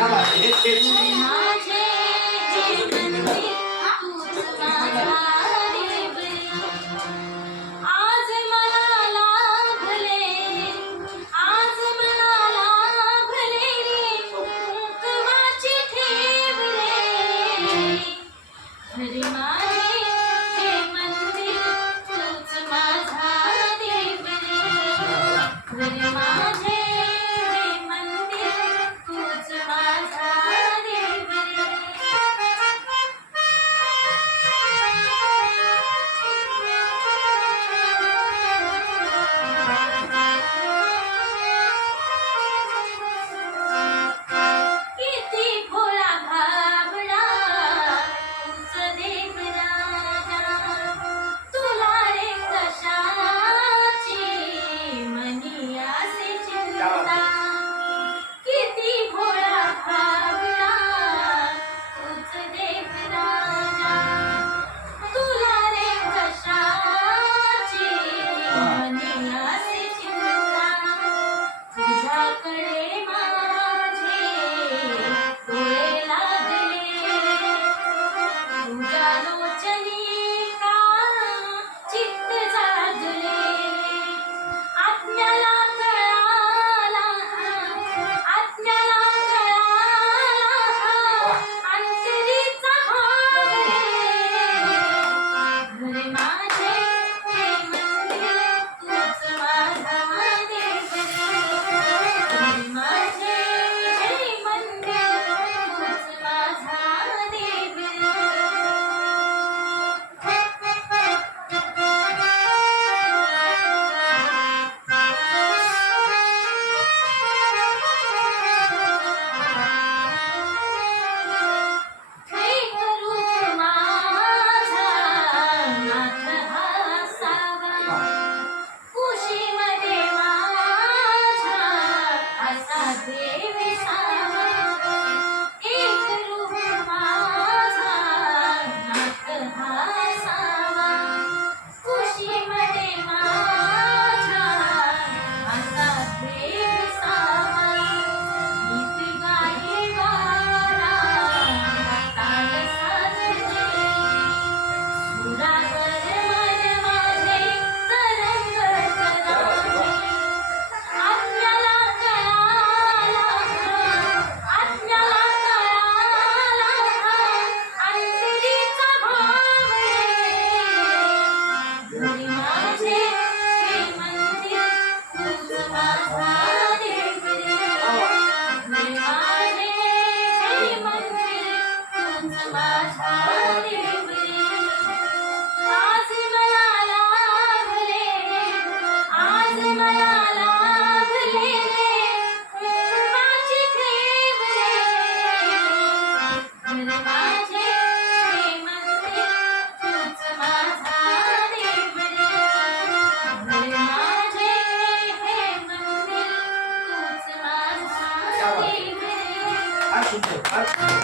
他把鞋接